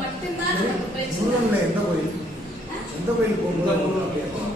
മറ്റെന്നാണ് എന്താ പോയി? എന്താ പോയി? പോകുന്നത്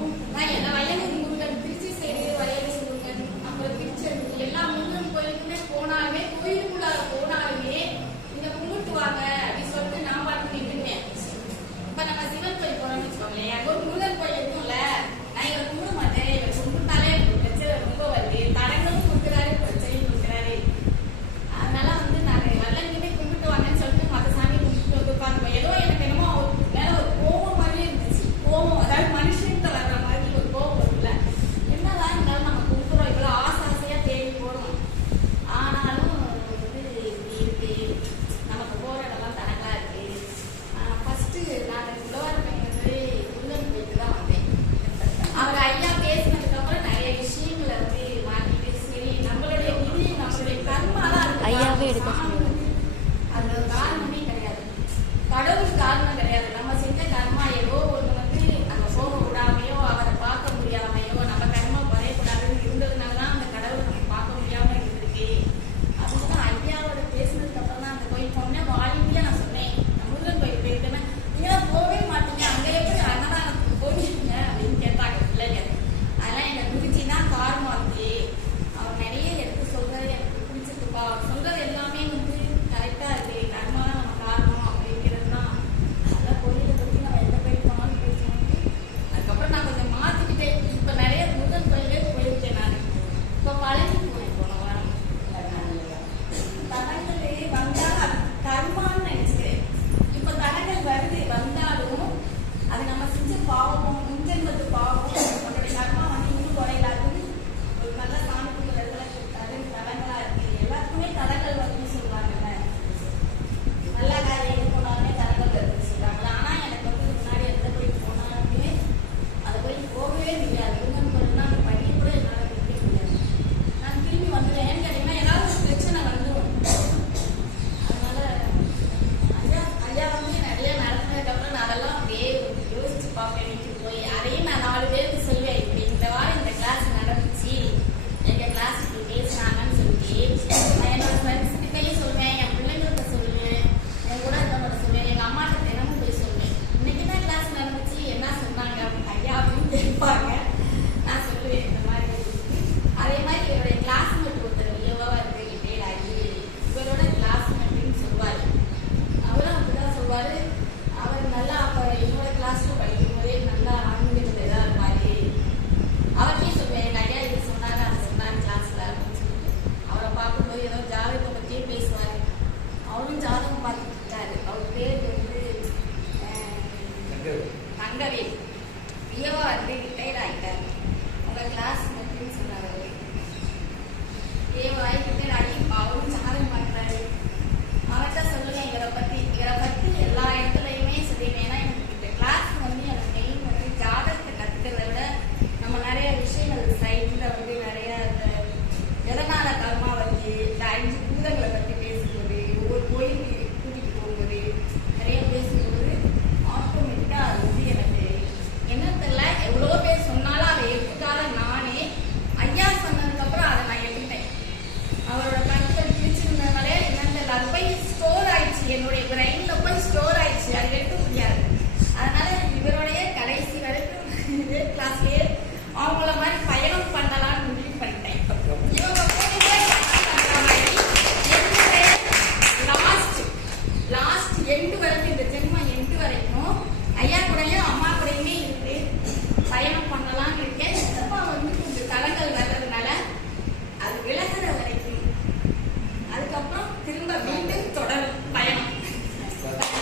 fantasma.